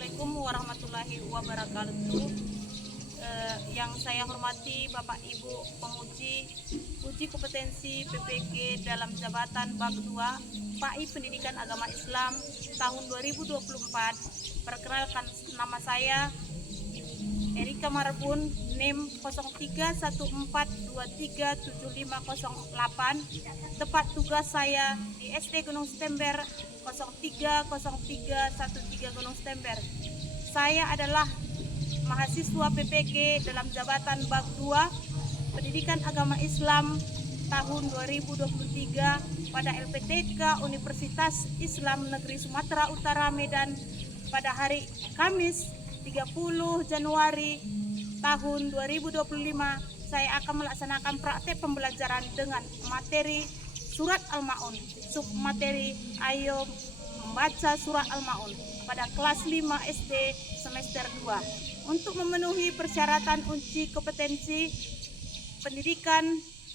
Assalamualaikum warahmatullahi wabarakatuh. Yang saya hormati Bapak Ibu penguji uji kompetensi PPG dalam jabatan Bab 2 PAI Pendidikan Agama Islam tahun 2024. Perkenalkan, nama saya Erika Marbun, NIM 0314237508. Tepat tugas saya di SD Gunung Setember 030313 Gunung Setember. Saya adalah mahasiswa PPG dalam jabatan Bab 2 Pendidikan Agama Islam tahun 2023 pada LPTK Universitas Islam Negeri Sumatera Utara Medan pada hari Kamis 30 Januari tahun 2025. Saya akan melaksanakan praktek pembelajaran dengan materi surat Al-Maun, submateri ayo membaca surat Al-Maun pada kelas 5 SD semester 2. Untuk memenuhi persyaratan uji kompetensi pendidikan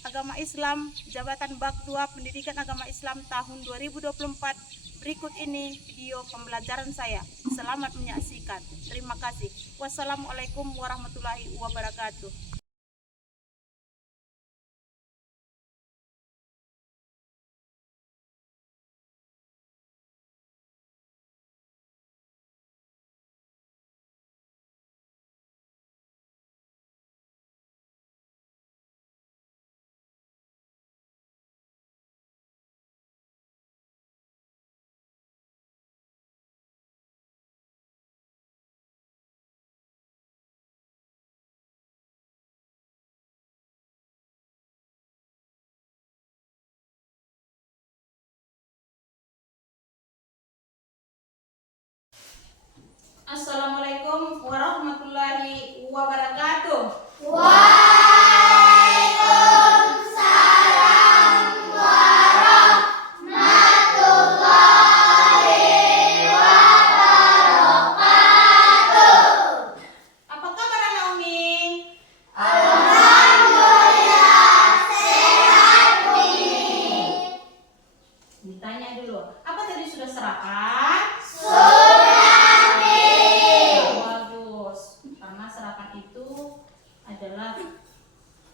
agama Islam jabatan Bab 2 Pendidikan Agama Islam tahun 2024, berikut ini video pembelajaran saya. Selamat menyaksikan. Terima kasih. Wassalamualaikum warahmatullahi wabarakatuh. Assalamualaikum warahmatullahi wabarakatuh. Waalaikumsalam warahmatullahi wabarakatuh. Apa kabar anak Umi? Alhamdulillah sehat Umi. Ditanya dulu, apa tadi sudah sarapan? Adalah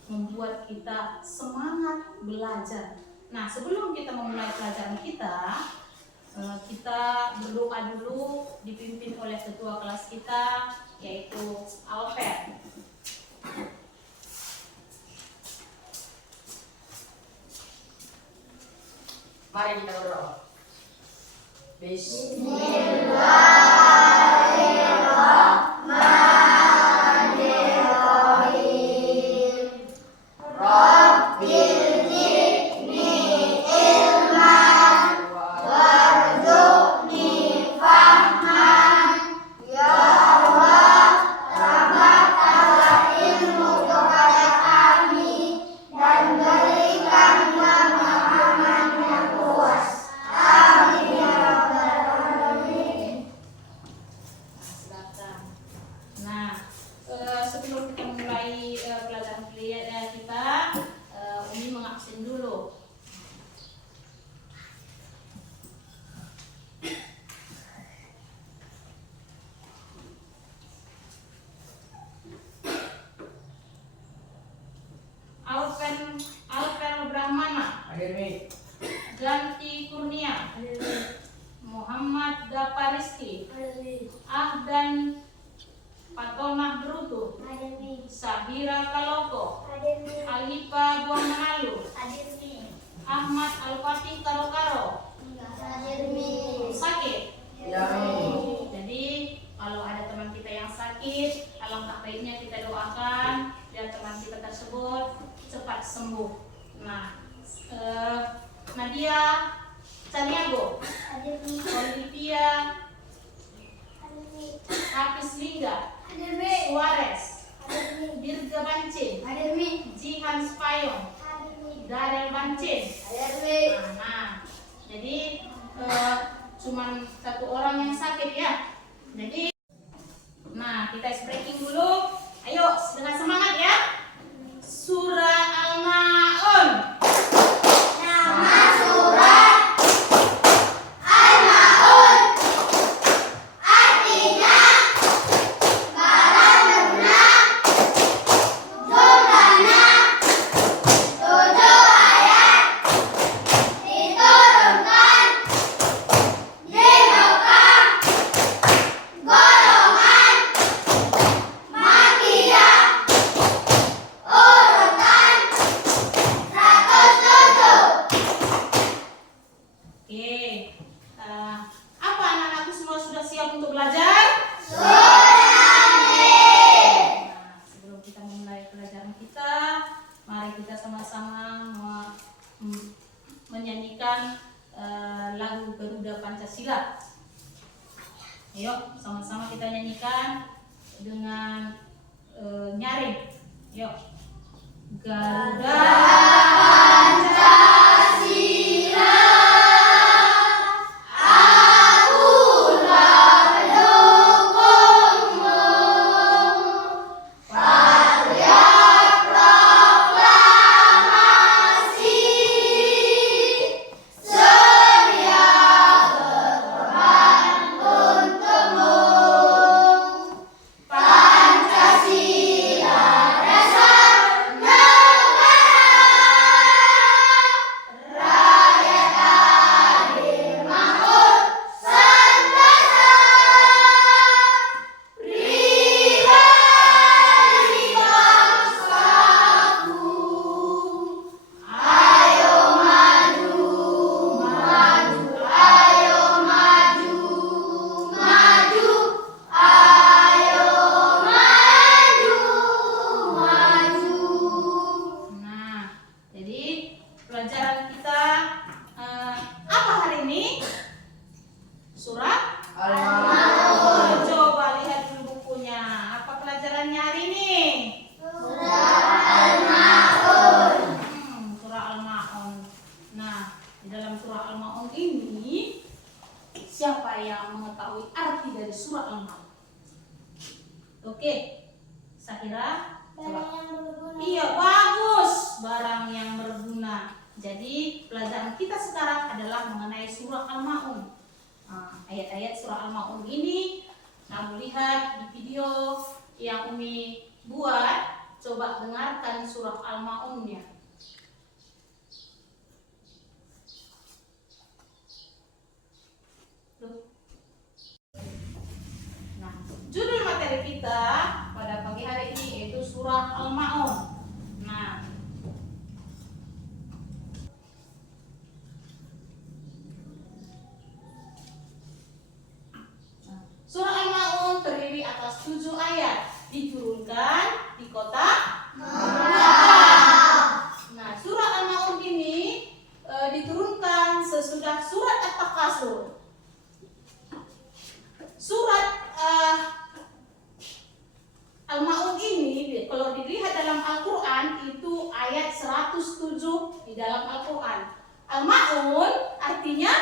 membuat kita semangat belajar. Nah, sebelum kita memulai pelajaran kita berdoa dulu dipimpin oleh ketua kelas kita, yaitu Alfred. Mari kita berdoa. Sebelum kita mulai pelajaran kita, Umi mengabsen dulu. Alpen Brahmana. Hadir Mi. Ganti Kurnia. Muhammad Gapariski. Ahdan Patomah Brutu. Sabira Kaloko. Alipa Buang Manalu. Ahmad Al-Fatih Karo-Karo. Sakit? Ya Mi. Jadi kalau ada teman kita yang sakit, alangkah baiknya kita doakan biar teman kita tersebut cepat sembuh. Nah, Nadia Caniago, Olivia Hafiz Lingga, Suarez, Dirga Bancin, Jihan Spayong, Darel Bancin. Nah, jadi cuman satu orang yang sakit ya. Jadi, nah kita breaking dulu. Ayo dengan semangat ya. Surah Al-Maun. Nama surat Al-Maun artinya Sama-sama kita nyanyikan dengan nyaring. Yuk. Garuda siapa yang mengetahui arti dari surah Al-Maun? Oke, saya kira iya, bagus, barang yang berguna. Jadi pelajaran kita sekarang adalah mengenai surah Al-Maun. Ayat-ayat surah Al-Maun ini kamu lihat di video yang Umi buat. Coba dengarkan surah Al-Maunnya. Nah, judul materi kita pada pagi hari ini yaitu surah Al-Maun. Nah, surah Al-Maun terdiri atas 7 ayat, diturunkan di kota Makkah. Nah, surah Al-Maun ini diturunkan sesudah surat At-Takasur. Surat Al-Maun ini kalau dilihat dalam Al-Quran itu ayat 107 di dalam Al-Quran. Al-Maun artinya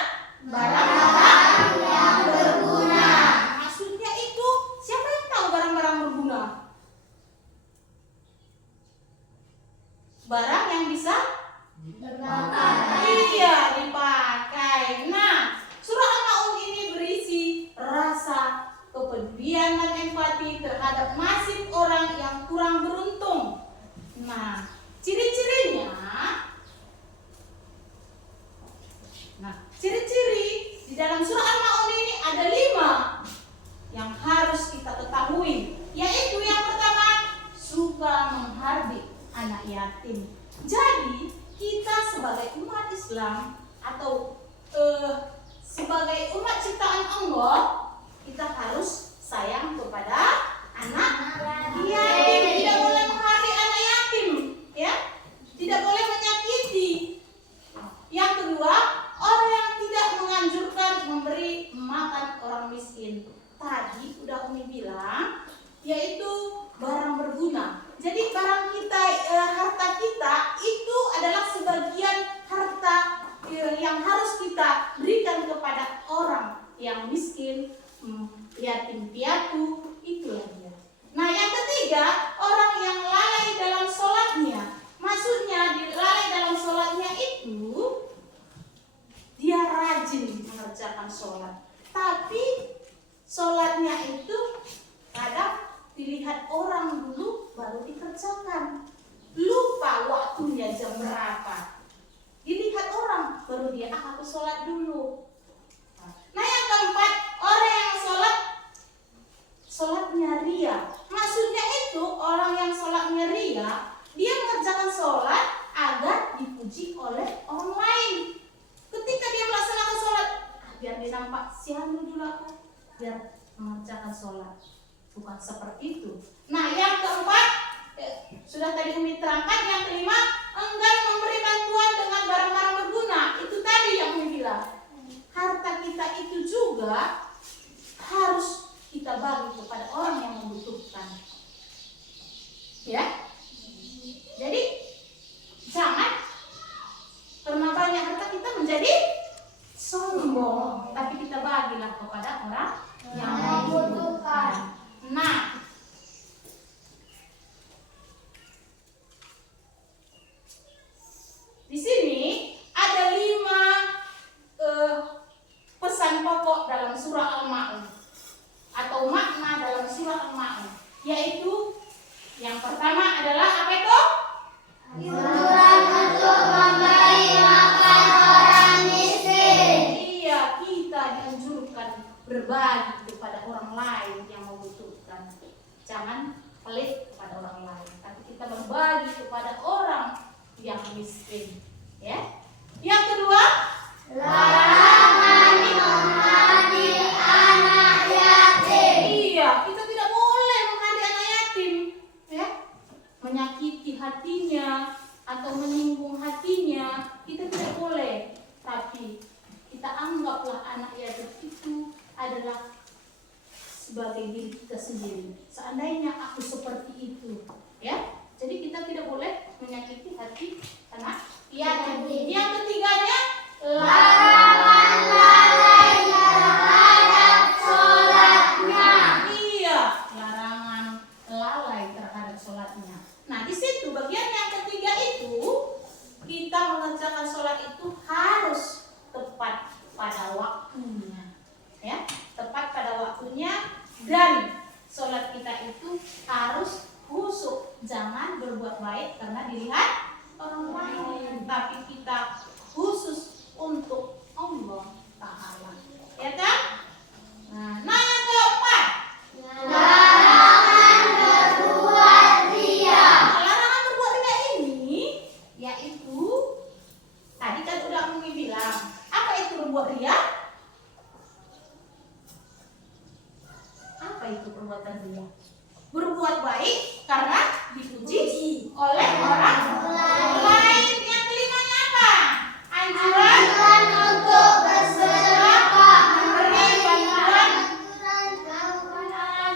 barang-barang yang berguna. Maksudnya itu siapa yang tahu barang-barang berguna? Barang yang bisa dipakai. Iya, dipakai. Nah, surah Al-Maun ini berisi rasa kepedulian dan empati terhadap nasib orang yang kurang beruntung. Nah, ciri-cirinya, ciri-ciri di dalam surah Al-Maun ini ada 5 yang harus kita ketahui, yaitu yang pertama, suka menghardik anak yatim. Jadi kita sebagai umat Islam atau sebagai umat ciptaan Allah, kita harus sayang kepada anak yatim. Tidak boleh menghardik anak yatim, ya. Tidak boleh menyakiti. Yang kedua, orang yang tidak menganjurkan memberi makan orang miskin. Tadi udah Umi bilang, yaitu barang berguna. Jadi barang kita, harta kita itu adalah sebagian harta yang harus kita berikan kepada orang yang miskin, yatim piatu, itulah dia. Nah, yang ketiga, orang yang lalai dalam sholatnya. Maksudnya lalai dalam sholatnya itu dia rajin mengerjakan sholat, tapi sholatnya itu kadang dilihat orang dulu baru dikerjakan, lupa waktunya jam berapa. Dilihat orang baru dia aku sholat dulu. Nah, yang keempat, orang yang sholatnya ria. Maksudnya itu orang yang sholatnya ria, dia mengerjakan sholat agar dipuji oleh orang lain. Ketika dia melaksanakan sholat, biar dia nampak siang dulu aku, biar mengerjakan sholat. Bukan seperti itu. Nah, yang keempat, sudah tadi Umi terangkan. Yang kelima, enggan memberi bantuan dengan barang-barang berguna. Itu tadi yang Umi bilang. Harta kita itu juga harus kita bagi kepada orang yang membutuhkan. Ya. Jadi jangan karena banyak harta kita menjadi sombong, tapi kita bagilah kepada orang yang membutuhkan. Nah, di sini ada 5 pesan pokok dalam surah Al-Ma'un atau makna dalam surah Al-Ma'un, yaitu yang pertama adalah apa itu? Anjuran untuk memberi makan orang miskin. Iya, kita dianjurkan berbagi kepada orang lain yang membutuhkan. Jangan pelit kepada orang lain, tapi kita berbagi kepada orang yang miskin. Ya. Yang kedua, Larangan menghadir anak yatim. iya, kita tidak boleh menghadir anak yatim, ya. Menyakiti hatinya atau menyinggung hatinya, kita tidak boleh. Tapi kita anggaplah anak yatim itu adalah sebagai diri kita sendiri. Seandainya aku seperti itu, ya. Jadi kita tidak boleh menyakiti hati anak yatim. Yang ketiganya, Larangan lalai terhadap sholatnya. iya, larangan lalai terhadap sholatnya. Nah, di situ bagian yang ketiga itu kita mengerjakan sholat itu harus tepat pada waktunya, ya, tepat pada waktunya, dan sholat kita itu harus khusyuk, jangan berbuat baik karena dilihat orang lain, tapi kita khusus untuk Allah Ta'ala, ya kan? Nah, yang keempat, Larangan berbuat riya. larangan berbuat riya ini yaitu tadi kan udah Umi bilang, apa itu berbuat riya? Apa itu perbuatan riya? Berbuat baik karena dipuji oleh orang lain. Yang kelimanya apa? Anjuran Untuk bersedekah. memberi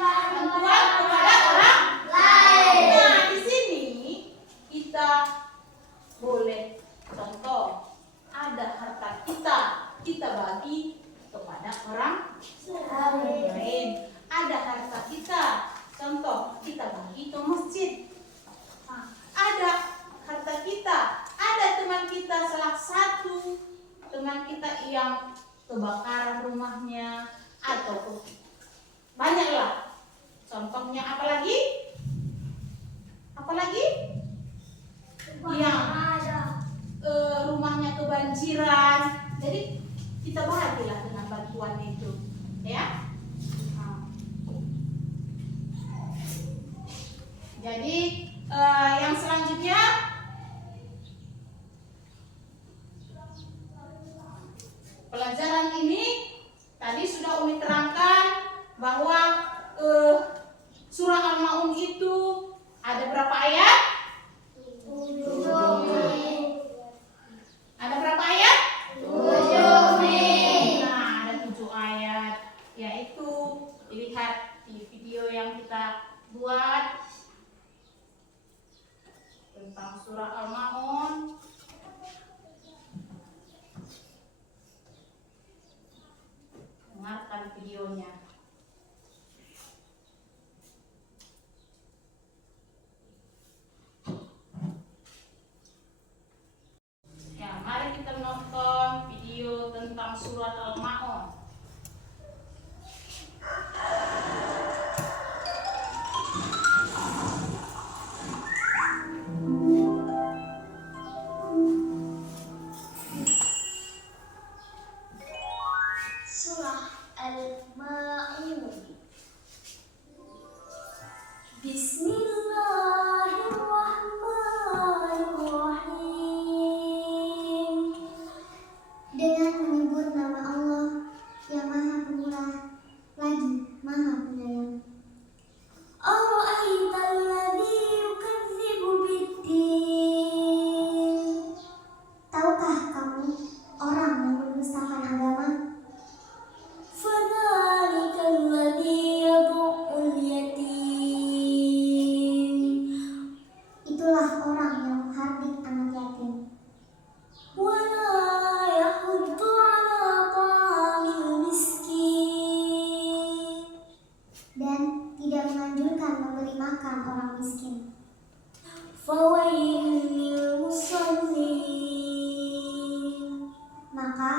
bantuan kepada orang Lain. Nah, di sini kita boleh contoh, ada harta kita bagi kepada orang lain. Ada harta kita, contoh kita bagi ke masjid. Nah, ada harta kita, ada teman kita, salah satu teman kita yang kebakaran rumahnya atau banyaklah. Contohnya apalagi? Yang rumahnya kebanjiran. Jadi kita bahagialah dengan bantuan itu, ya. Nah. Jadi yang selanjutnya pelajaran ini tadi sudah Umi terangkan bahwa surah Al-Ma'un itu ada berapa ayat? Ada berapa ayat? 7. Nah, ada 7 ayat, yaitu dilihat di video yang kita buat tentang surah Al-Ma'un. Dengarkan videonya. Ya, mari kita nonton video tentang surat Al-Ma'un. Surah Al-Ma'un. tidak menganjurkan memberi makan orang miskin. فويل للمصلين Maka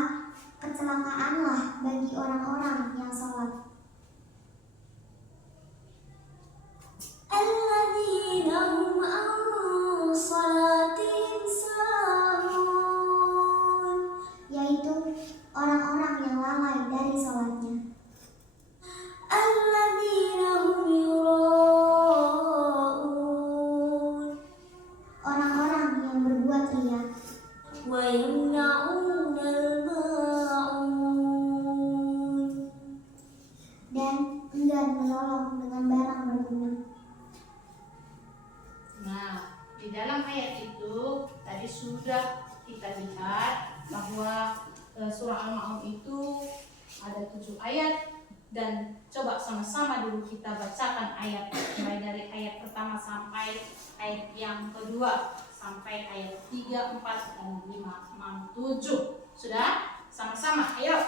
kecelakaanlah bagi orang-orang yang sholat, الذين هم عن صلاتهم ساهون yaitu orang-orang yang lalai dari sholatnya, الذين هم يراءون orang-orang yang berbuat riya ويمنعون الماعون dan enggan menolong dengan barang berguna. Nah, di dalam ayat itu tadi sudah kita lihat bahwa surah Al-Ma'un itu ada 7 ayat, dan coba sama-sama dulu kita bacakan ayat mulai dari ayat pertama sampai ayat yang kedua sampai ayat 3, 4, dan 5, 6, 7. Sudah? Sama-sama, ayo.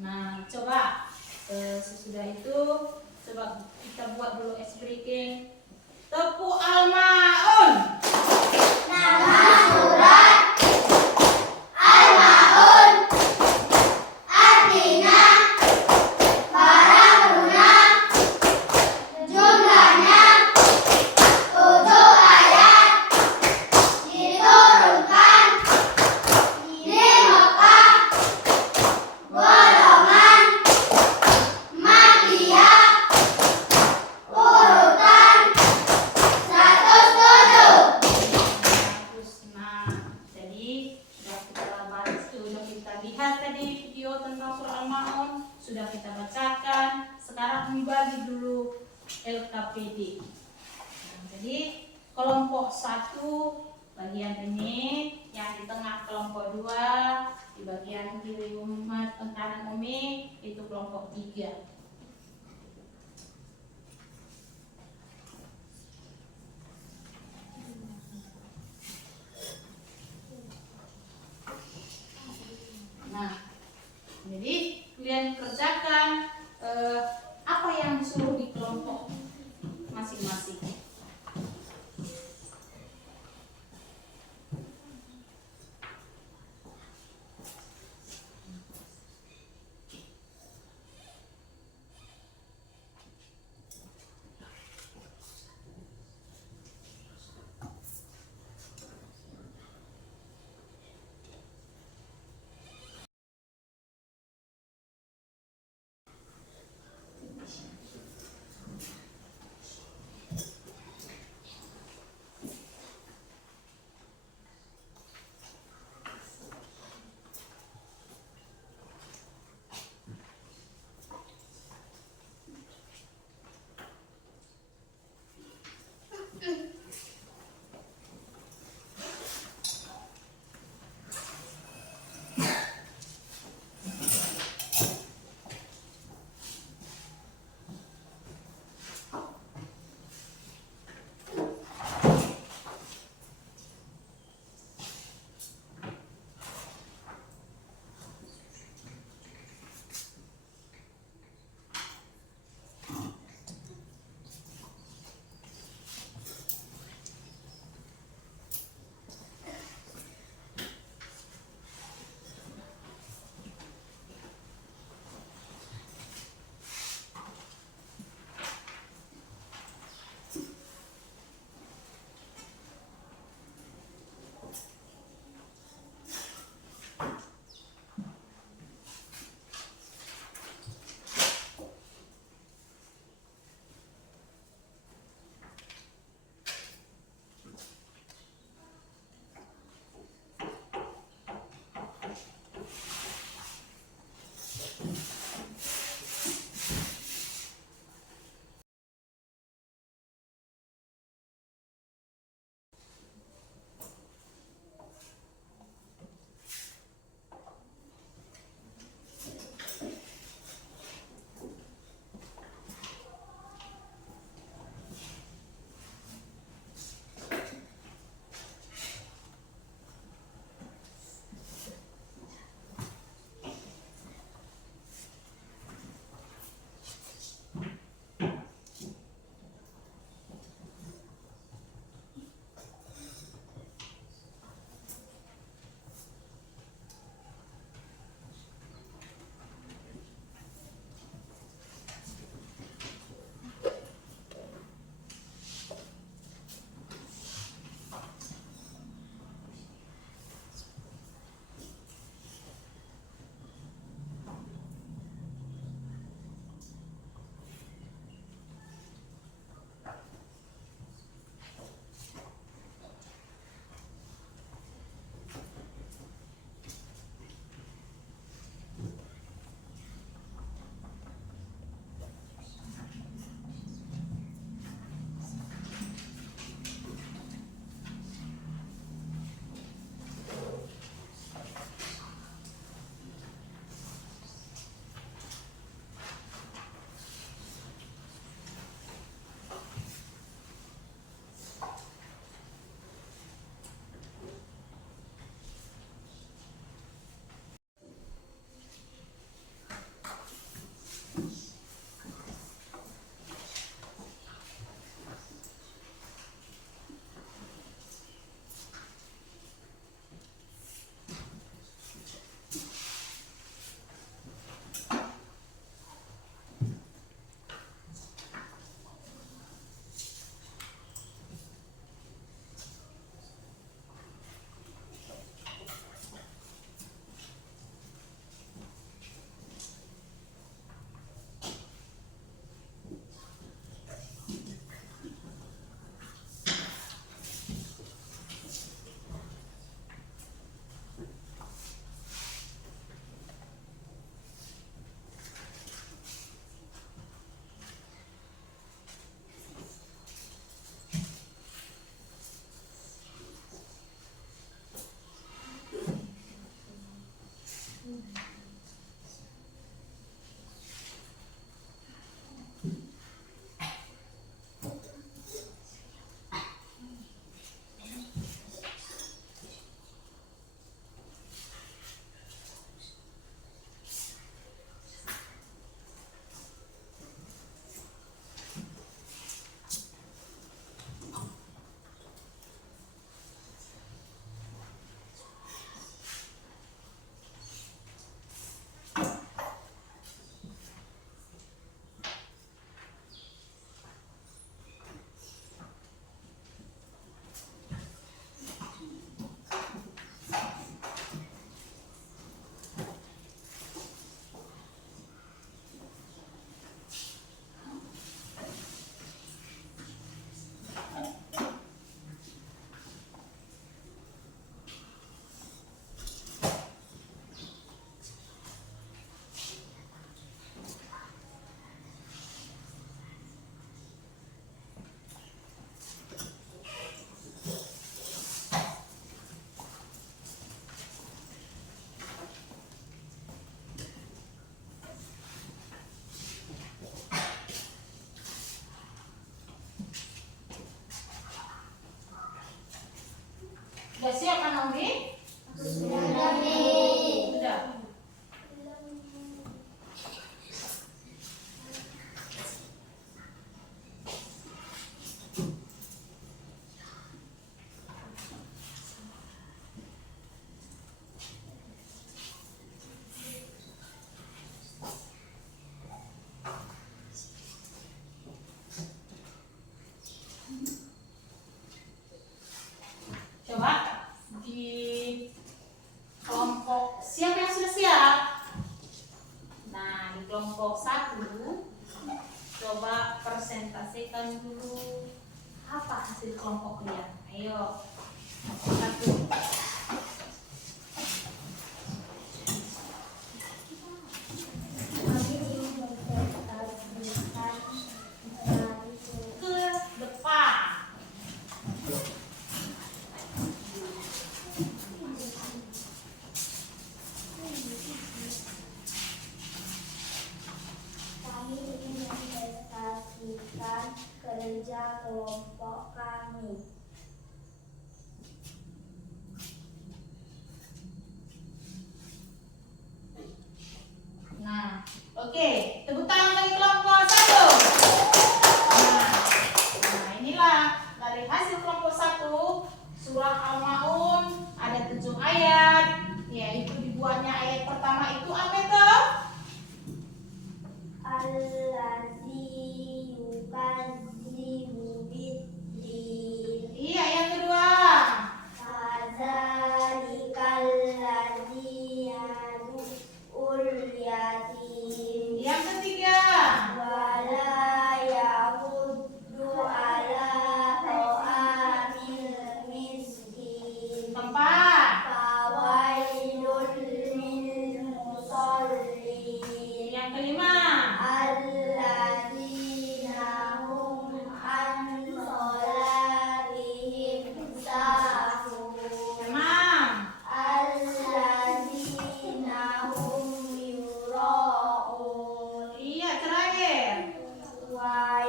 Nah, coba sesudah itu coba kita buat dulu ice breaking. Tepuk Al-Ma'un. Nama surat Al-Ma'un artinya barang lunak, jumlahnya 7 ayat, diturunkan di Mekah, golongan Makkiyah, urutan 107. Bagus. Nah, jadi sudah kita lihat tadi video tentang surah Al-Ma'un, sudah kita bacakan. Sekarang membagi dulu LKPD. Nah, jadi kelompok 1 bagian ini, yang di tengah kelompok 2, di bagian kiri kanan Umi itu kelompok 3. Nah, jadi kalian kerjakan apa yang disuruh di kelompok masing-masing. presentasikan dulu apa hasil kelompok kalian. Ayo. Satu. Kami mempresentasikan Ke depan. Kami ingin mempresentasikan kerja kelompok kami. Nah, oke, tepuk tangan bagi kelompok satu. Nah, inilah dari hasil kelompok satu surah Al-Maun ada 7 ayat, yaitu dibuatnya ayat pertama itu apa itu? Allazi yukadzibu biddin. Iya, yang kedua. Fadzalikal ladzi yad'ul yatim Yang ketiga. wala yahuddu ala ta'amil miskin. Keempat. Fawailul lil musallin Yang kelima. alladzina hum an sholatihim sahun. Enam. Alladzina hum yura'un Iya, terakhir. wa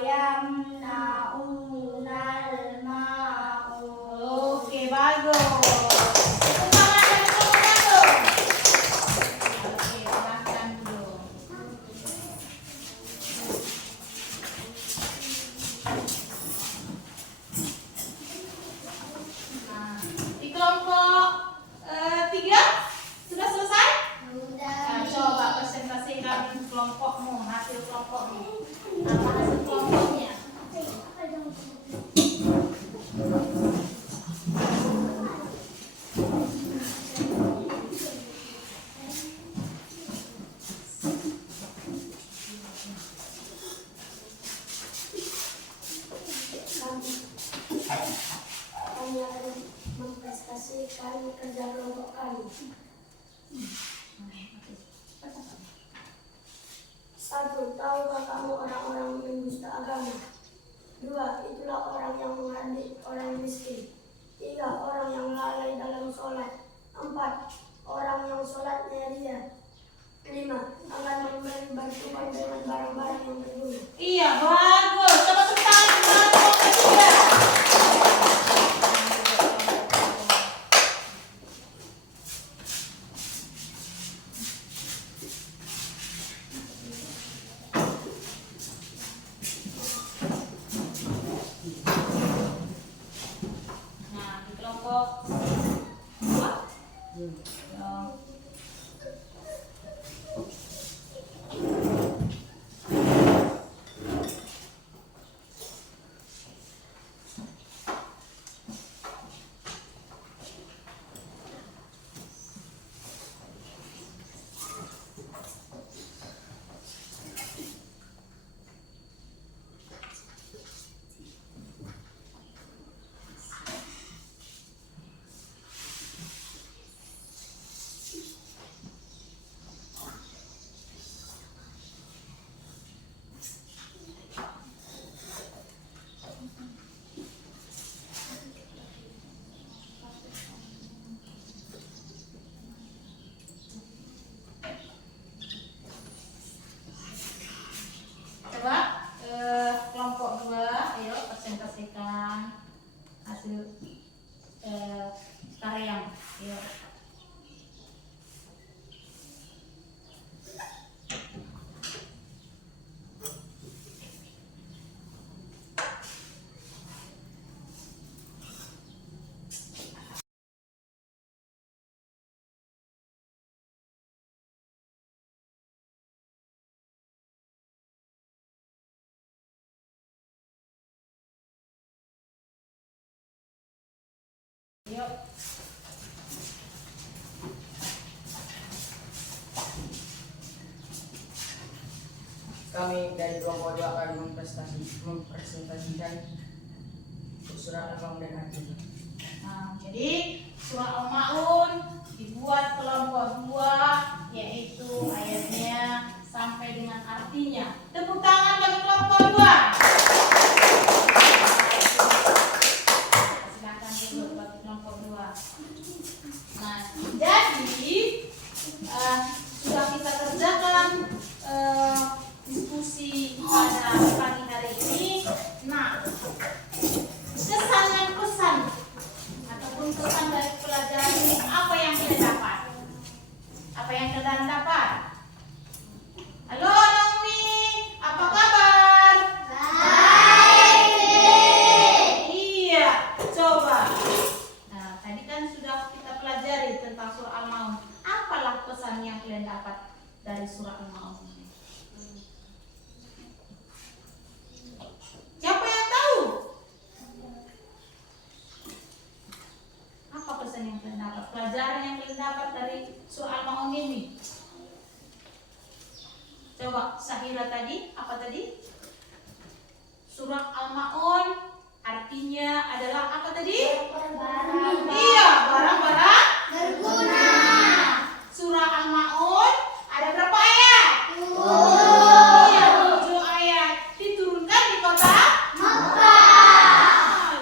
yamna'unal ma'un. Oke, bagus. Tepuk tangan bagi kelompok satu. Oke, silahkan dulu. Nah, di kelompok tiga sudah selesai? Nah, coba presentasikan kelompokmu, hasil kelompokmu. Apa hasil kelompoknya? Kami akan mempresentasikan kerja kelompok kami. Satu, tahukah kamu orang-orang mendusta agama? Dua, itulah orang yang menghardik orang miskin. Tiga, orang yang lalai dalam sholat. Empat, orang yang sholatnya ria. Lima, akan memberi bantuan dengan barang-barang yang berguna. Iya, bagus. Coba tepuk tangan untuk kelompok ketiga. Nah, di kelompok dua. Coba kelompok dua, ayo presentasikan hasil karya. Ayo. Yuk. Sekarang kami dari kelompok 2 akan mempresentasikan surah Al-Maun dan artinya. Nah, jadi surah Al-Maun dibuat kelompok 2, yaitu ayatnya sampai dengan artinya. Tepuk tangan bagi kelompok 2. Silakan duduk bagi kelompok 2. Nah, jadi sudah kita kerjakan diskusi pada pagi hari ini. Nah, kesan dan pesan ataupun pesan dari pelajaran ini apa yang kita dapat? Apa yang kalian dapat? Halo Naomi, apa kabar? Baik. Iya, coba. Nah, tadi kan sudah kita pelajari tentang surah Al-Maun. Apalah pesan yang kalian dapat dari surah Al-Maun ini? Siapa yang tahu? Apa pesan yang kalian dapat? Pelajaran yang kalian dapat dari surah Al-Maun ini? Coba Sahira tadi, apa tadi? Surah Al-Maun artinya adalah apa tadi? Iya, barang-barang berguna. Surah Al-Maun ada berapa ayat? 7. Iya, 7 ayat. Diturunkan di kota Makkah.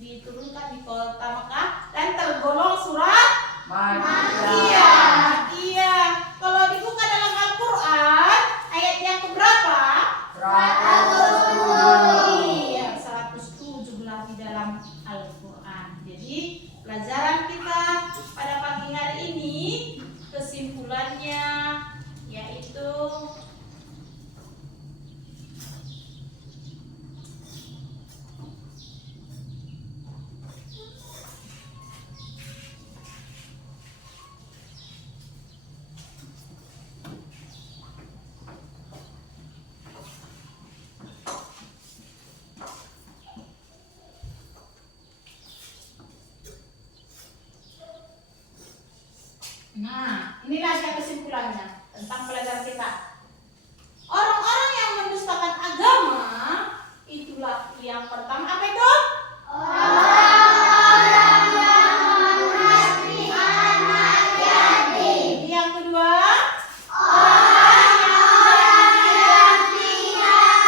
Diturunkan di kota Makkah dan tergolong surah Makkiyah. Iya. Kalau dibuka dalam Al-Qur'an, ayat yang keberapa? 107. Iya, 117 di dalam Al-Qur'an. Jadi, pelajaran kita pada pagi hari ini kesimpulannya yaitu nah, inilah dia kesimpulannya tentang pelajaran kita. Orang-orang yang mendustakan agama itulah yang pertama apa itu? Orang-orang yang mengasihi anak yatim. Yang kedua, orang-orang yang tidak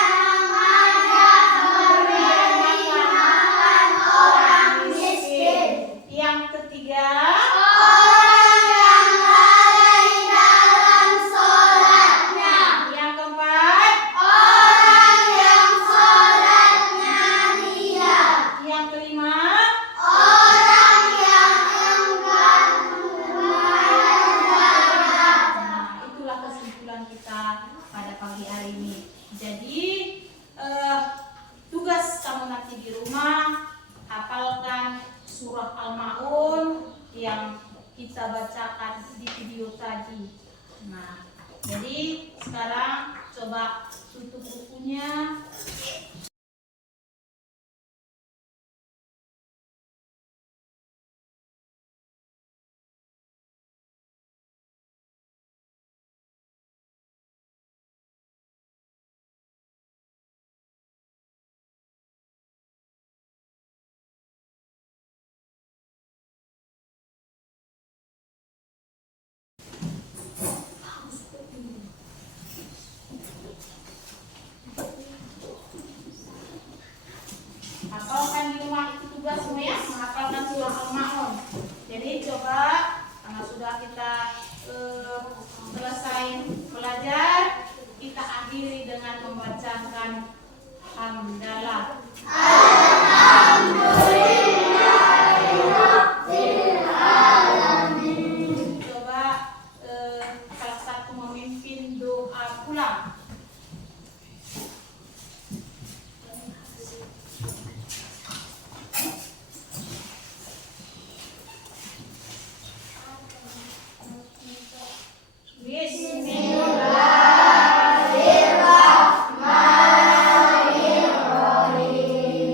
meremehkan orang miskin. Yang ketiga, pada pagi hari ini. Jadi tugas kamu nanti di rumah hafalkan surah Al-Maun yang kita bacakan di video tadi. Nah, jadi sekarang coba tutup bukunya. Hafalkan di rumah, itu tugasmu ya, menghafalkan surah Al-Maun. Jadi coba karena sudah kita selesai belajar, kita akhiri dengan membacakan hamdalah. Coba salah satu memimpin doa pulang. Bismillahirrahmanirrahim.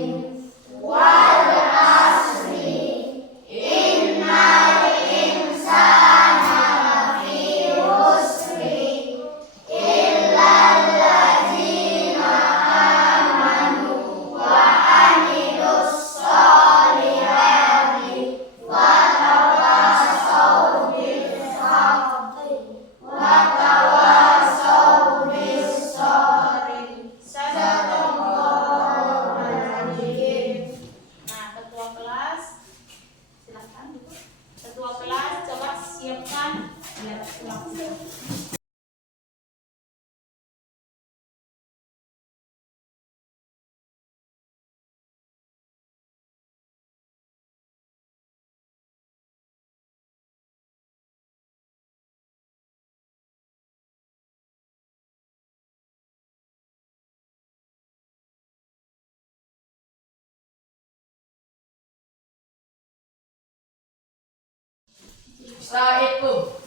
Assalamualaikum.